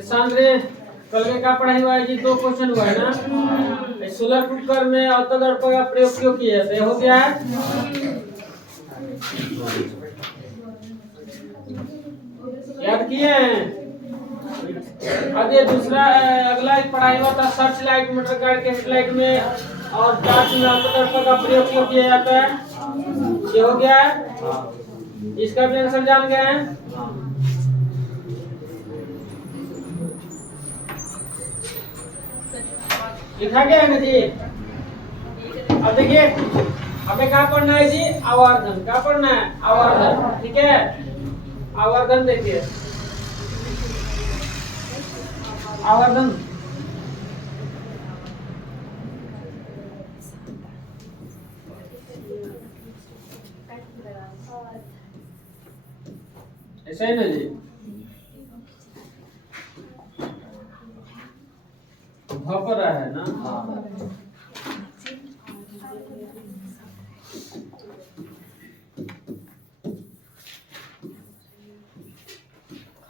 शांत रे, कल के क्या पढ़ाई हुआ है जी? 2 क्वेश्चन हुआ है ना। सोलर कुकर में अवतल दर्पण का प्रयोग क्यों किया जाता है? हो गया है। याद किए हैं? अब ये दूसरा अगला पढ़ाई हुआ था सर्च लाइट, मोटर कार के हेडलाइट में और टॉर्च में अवतल दर्पण का प्रयोग क्यों किया जाता है? ये हो गया है। इसका भी आंसर जान गए हैं। लिखा गया है ना जी। अब देखिए हमें क्या पढ़ना है जी? आवर्धन। क्या पढ़ना है? आवर्धन। ठीक है, आवर्धन देखिए। आवर्धन ऐसा है ना जी। भपरा है ना।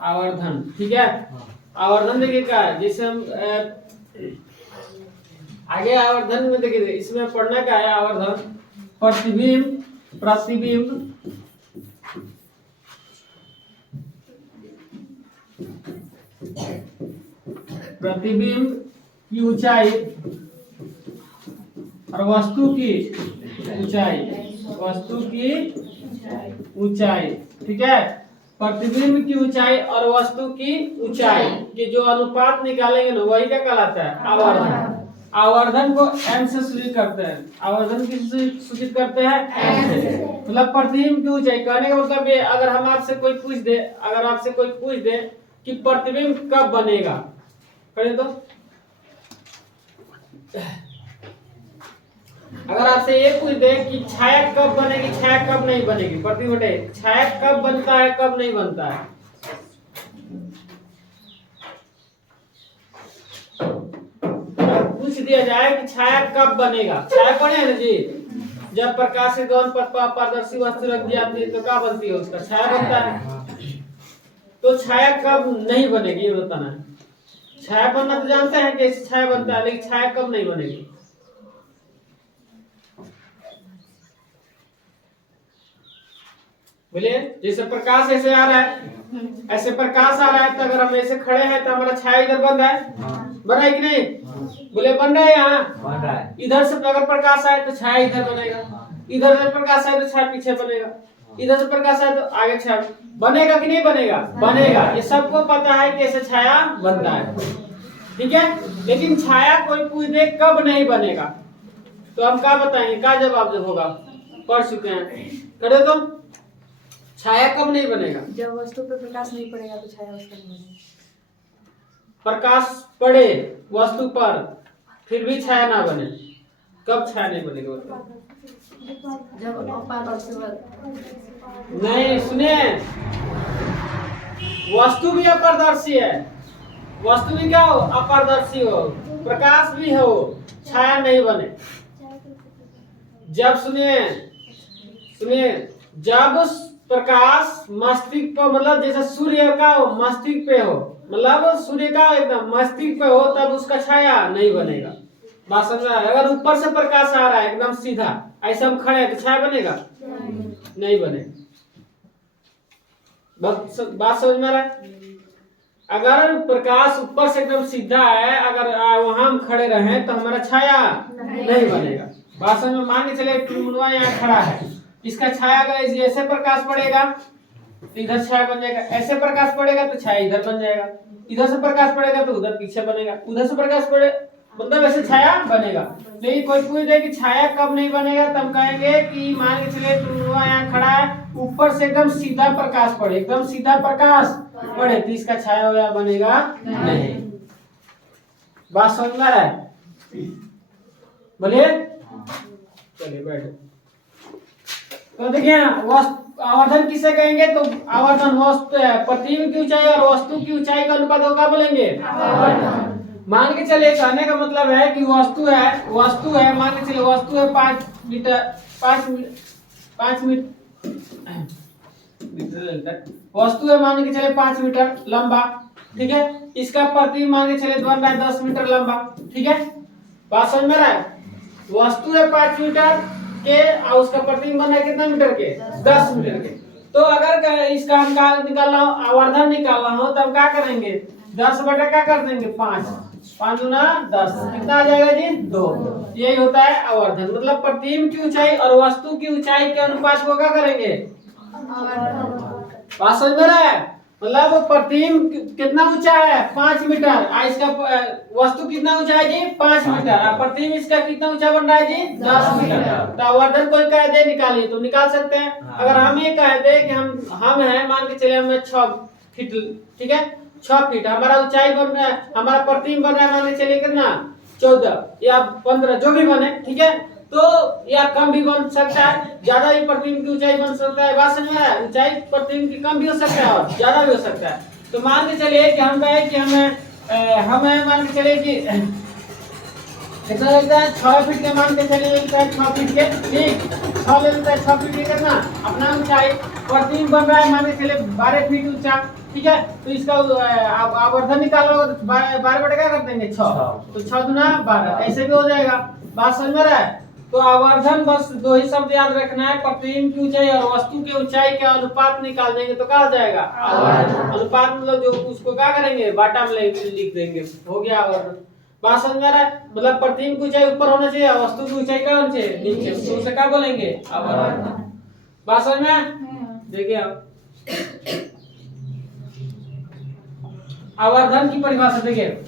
आवर्धन, ठीक है। आवर्धन देखिए क्या है, जैसे हम आगे आवर्धन में देखिए इसमें पढ़ना क्या है? आवर्धन प्रतिबिंब, प्रतिबिंब प्रतिबिंब की ऊंचाई और वस्तु की ऊंचाई, वस्तु की ऊंचाई, ठीक है। प्रतिबिंब की ऊंचाई और वस्तु की ऊंचाई के जो अनुपात निकालेंगे ना, वही क्या कहलाता है? आवर्धन। आवर्धन को m से सूचित करते हैं। आवर्धन किससे सूचित करते हैं? m से। मतलब प्रतिबिंब की ऊंचाई कहने का मतलब ये, अगर हम आपसे कोई पूछ दे, अगर आपसे कोई पूछ दे कि प्रतिबिंब कब बनेगा, करें तो अगर आपसे ये पूछ दे कि छाया कब बनेगी, छाया कब नहीं बनेगी, प्रतिबिंब छाया कब बनता है, कब नहीं बनता है, पूछ दिया जाए कि छाया कब बनेगा, छाया पढ़े ना जी, जब प्रकाश के गौन पथ पर पारदर्शी वस्तु रख दी जाती है तो क्या बनती है? उसका छाया बनता है। तो छाया कब नहीं बनेगी ये बताना है। छाया बनना तो जानते हैं कैसे छाया बनता है, लेकिन छाया कब नहीं बनेगी? बोलिए। जैसे प्रकाश ऐसे आ रहा है, ऐसे प्रकाश आ रहा है, तो अगर हम ऐसे खड़े हैं तो हमारा छाया इधर बन रहा है, बन रहा है कि नहीं? बोले बन रहा है, यहाँ बन रहा है। इधर से अगर प्रकाश आए तो छाया इधर बनेगा, इधर से प्रकाश आए तो छाया पीछे बनेगा, इधर से प्रकाश आए तो आगे छाया बनेगा कि नहीं बनेगा? बनेगा। ये सबको पता है कैसे छाया बनता है, ठीक है। लेकिन छाया कोई पूछ दे कब नहीं बनेगा, तो हम क्या बताएंगे? क्या जवाब जब होगा? पढ़ चुके हैं, करे तो छाया कब नहीं बनेगा? जब वस्तु पर प्रकाश नहीं पड़ेगा तो छाया उसका नहीं बनेगा। प्रकाश पड़े वस्तु पर फिर भी छाया ना बने, कब छाया नहीं बनेगा? जब अपारदर्शी नहीं, सुनिए, वस्तु भी अपारदर्शी है, वस्तु भी क्या हो? अपारदर्शी हो, प्रकाश भी हो, छाया नहीं बने। जब सुनिए सुनिए, जब प्रकाश मस्तिष्क पर, मतलब जैसे सूर्य का मस्तिष्क पे हो, मतलब सूर्य का एकदम मस्तिष्क पे हो, तब उसका छाया नहीं बनेगा। बात समझ रहा है? अगर ऊपर से प्रकाश आ रहा है एकदम सीधा, ऐसे हम खड़े हैं तो छाया बनेगा? नहीं बनेगा। बात समझ में आ रहा है? अगर प्रकाश ऊपर से एकदम सीधा है, अगर वहां हम खड़े रहे तो हमारा छाया नहीं बनेगा। बात समझ में? मान के चले टुनमुनवा यहाँ खड़ा है, इसका छाया अगर ऐसे प्रकाश पड़ेगा तो इधर छाया बन जाएगा, ऐसे प्रकाश पड़ेगा तो छाया इधर बन जाएगा, इधर से प्रकाश पड़ेगा तो उधर पीछे बनेगा, उधर से प्रकाश पड़े मतलब ऐसे छाया बनेगा। लेकिन कोई पूछ दे कि छाया कब नहीं बनेगा, तो हम कहेंगे कि मान के चले टुनमुनवा यहाँ खड़ा है, ऊपर से एकदम सीधा प्रकाश पड़े, एकदम सीधा प्रकाश पड़े तो इसका छाया वगैरह बनेगा नहीं। बात समझ में आ रहा है? बोलिए। चलिए बैठो। तो देखिए आवर्धन किसे कहेंगे? तो आवर्धन प्रतिबिंब की ऊंचाई और वस्तु की ऊंचाई का अनुपात होगा, बोलेंगे आवर्धन। मान के चलिए, कहने का मतलब है कि वस्तु है, मान के चलिए वस्तु है 5 मीटर, 5 मीटर मीटर ले लेते हैं। वस्तु है मान के चले 5 मीटर लंबा, ठीक है। इसका प्रतिबिंब मान के चले बन रहा है 10 मीटर लंबा, ठीक है। बात समझ में रहा है? वस्तु है 5 मीटर के और उसका प्रतिबिंब बन रहा है कितना मीटर के? 10 मीटर के। तो अगर इसका हम निकालना हो, आवर्धन निकालना हो, तो हम क्या करेंगे? 10 बटा क्या कर देंगे? 5 5 गुना 10 कितना आ जाएगा जी? 2। यही होता है आवर्धन, मतलब प्रतिबिंब की ऊंचाई और वस्तु की ऊंचाई के अनुपात को क्या करेंगे? बात समझ में रहा है? मतलब वो प्रतिबिंब कितना ऊंचा है? 5 मीटर। इसका वस्तु कितना ऊंचा है जी? 5 मीटर। और प्रतिबिंब इसका कितना ऊंचा बन रहा है जी? 10 मीटर। तो आवर्धन कोई कह दे निकालिए तो निकाल सकते हैं। अगर हम ये कह दे कि हम है मान के चले हमें 6 फीट, ठीक है, 6 फीट हमारा ऊंचाई बन रहा है, हमारा प्रतिबिंब बन रहा है मान के चलिए कितना? 14 या 15 जो भी बने, ठीक है। तो या कम भी बन सकता है, ज्यादा भी प्रतिबिंब की ऊंचाई बन सकता है। बात समझ में आया? ऊंचाई प्रतिबिंब की कम भी हो सकता है और ज्यादा भी हो सकता है। तो मान के चलिए कि हम कहे कि हमें मान के चलिए कि कितना लगता है? 6 फीट के मान के चलिए लगता है 6 फीट के, ठीक, 6 ले लेता है 6 फीट के कितना अपना ऊंचाई, प्रतिबिंब बन रहा है मान के चलिए 12 फीट ऊंचा, ठीक है। तो इसका आवर्धन निकालो 12 बटे क्या कर देंगे? 6। तो 6 गुना 12 ऐसे भी हो जाएगा। बात समझ में रहा है? तो आवर्धन बस 2 ही शब्द याद रखना है, प्रतिबिंब की ऊंचाई और वस्तु की ऊंचाई का अनुपात निकाल देंगे तो क्या हो जाएगा? आवर्धन। अनुपात मतलब जो उसको क्या करेंगे? बाटा में लिख देंगे, हो गया आवर्धन। बात समझ में रहा है? मतलब प्रतिबिंब की ऊंचाई ऊपर होना चाहिए, वस्तु की ऊंचाई क्या होनी चाहिए? नीचे। तो उसे क्या बोलेंगे? आवर्धन। बात समझ में? देखिए आप आवर्धन की परिभाषा देखिए।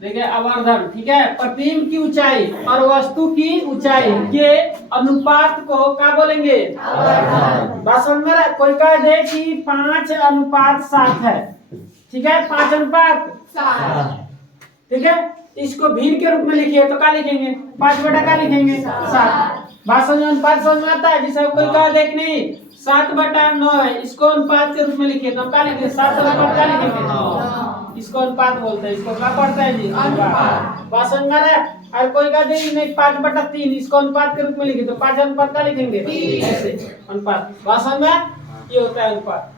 देखिए आवर्धन, ठीक है, प्रतिबिंब की ऊंचाई और वस्तु की ऊंचाई के अनुपात को क्या बोलेंगे? आवर्धन। बात समझ में रहा है? कोई कह दे कि 5:7 है, ठीक है, 5:7, ठीक है। इसको भीड़ के रूप में लिखिए तो क्या लिखेंगे? 5 बटा क्या लिखेंगे? 7। बात समझ में आता है? जिसे कोई कह दे कि नहीं 7/9 है, इसको अनुपात के रूप में लिखिए तो हम क्या लिखेंगे? 7/9 क्या लिखेंगे? इसको अनुपात बोलते हैं। इसको क्या पढ़ता है जी? अनुपात। बात समझ में है? और कोई कह दे नहीं 5/3, इसको अनुपात के रूप में लिखे तो 5 अनुपात क्या लिखेंगे? ऐसे अनुपात। बात समझ में? ये होता है अनुपात,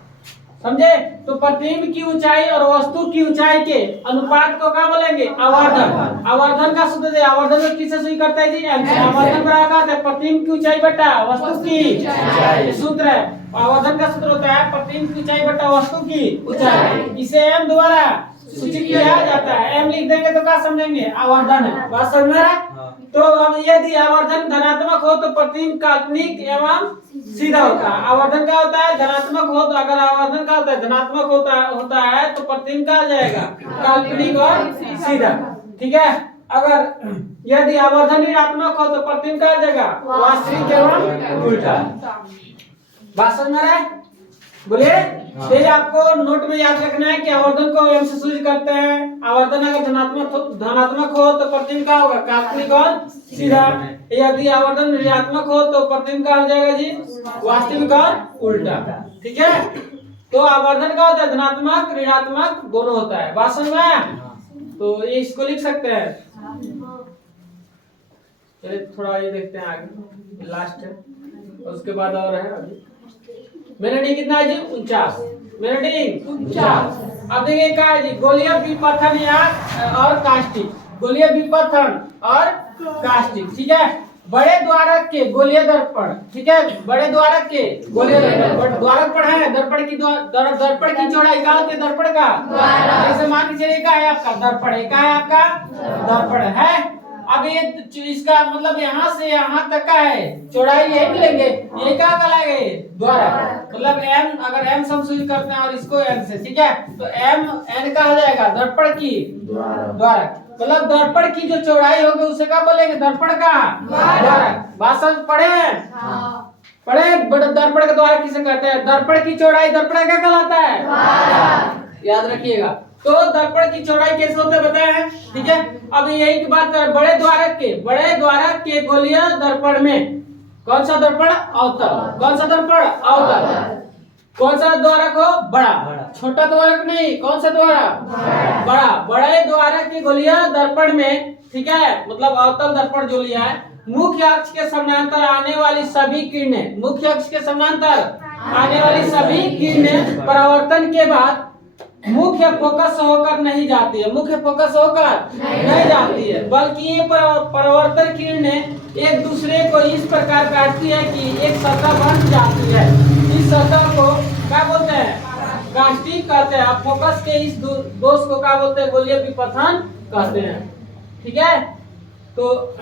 समझे? तो प्रतिबिंब की ऊंचाई और वस्तु की ऊंचाई के अनुपात को क्या बोलेंगे? आवर्धन। आवर्धन का सूत्र दे, आवर्धन को किससे सूत्र करता है जी? आवर्धन बराबर है प्रतिबिंब की ऊंचाई बटा वस्तु की, सूत्र है। आवर्धन का सूत्र होता है प्रतिबिंब की ऊंचाई बटा वस्तु की ऊंचाई। इसे m द्वारा सूचित किया जाता है। m लिख देंगे तो क्या समझेंगे? आवर्धन है। बात समझ में है? तो अब यदि आवर्धन धनात्मक हो तो प्रतिबिंब काल्पनिक एवं सीधा होता है। आवर्धन क्या होता है? धनात्मक हो तो, अगर आवर्धन क्या होता है? धनात्मक होता है तो प्रतिबिंब क्या आ जाएगा? काल्पनिक और सीधा, ठीक है। अगर यदि आवर्धन ऋणात्मक हो तो प्रतिबिंब क्या आ जाएगा? वास्तविक एवं उल्टा। बात समझ में है? बोलिए। तो ये आपको नोट में याद रखना है कि आवर्धन को m से सूचित करते हैं। आवर्धन अगर धनात्मक हो तो प्रतिबिंब क्या होगा? काल्पनिक और सीधा। यदि आवर्धन ऋणात्मक हो तो प्रतिबिंब क्या हो जाएगा जी? वास्तविक और उल्टा, ठीक है। तो आवर्धन का होता है धनात्मक ऋणात्मक दोनों होता है। बात समझ में आया? तो ये इसको लिख सकते हैं। चलिए थोड़ा ये देखते हैं आगे, लास्ट है, उसके बाद और है। अभी मेलेडी कितना है जी? 49। मेलेडी 49। अब देखिए क्या है जी? गोलीय विपथन या और कास्टिक, गोलीय विपथन और कास्टिक, ठीक है। बड़े द्वारक के गोलीय दर्पण, ठीक है, बड़े द्वारक के गोलीय दर्पण, द्वारक पर है दर्पण की दर्पण की चौड़ाई का होती है दर्पण का, जैसे मान के चलिए क्या है आपका? दर्पण है। क्या है आपका? दर्पण है। अब ये इसका मतलब यहाँ से यहाँ तक का है चौड़ाई यही मिलेंगे, ये क्या कहलाएगा? द्वारक। मतलब m, अगर m समसूचित करते हैं और इसको n से, ठीक है, तो m n का हो जाएगा दर्पण की द्वारक। मतलब दर्पण की जो चौड़ाई होगी उसे क्या बोलेंगे? दर्पण का द्वारक। बात समझ पढ़े हैं? पढ़े? दर्पण का द्वारक किसे कहते हैं? दर्पण की चौड़ाई दर्पण क्या कहलाता है? याद रखिएगा। तो दर्पण की चौड़ाई कैसे होता है बताया है, ठीक है। अब यही की बात करें बड़े द्वारक के गोलीय दर्पण में, कौन सा दर्पण? अवतल। कौन सा दर्पण? अवतल। कौन सा द्वारक हो? बड़ा। छोटा द्वारक नहीं, कौन सा द्वारक? बड़ा। बड़े द्वारक की गोलियां दर्पण में, ठीक है, मतलब अवतल दर्पण जो लिया है, मुख्य अक्ष के समानांतर आने वाली सभी किरणें, मुख्य अक्ष के समानांतर आने वाली सभी किरणें परावर्तन के बाद मुख्य फोकस होकर नहीं जाती है, मुख्य फोकस होकर नहीं जाती है, बल्कि ये परावर्तन किरणें एक दूसरे को इस प्रकार काटती है कि एक सतह बन जाती है। इस सतह को क्या बोलते हैं? कास्टिक कहते हैं। फोकस के इस दोष को क्या बोलते हैं? गोलीय विपथन कहते हैं। ठीक है, तो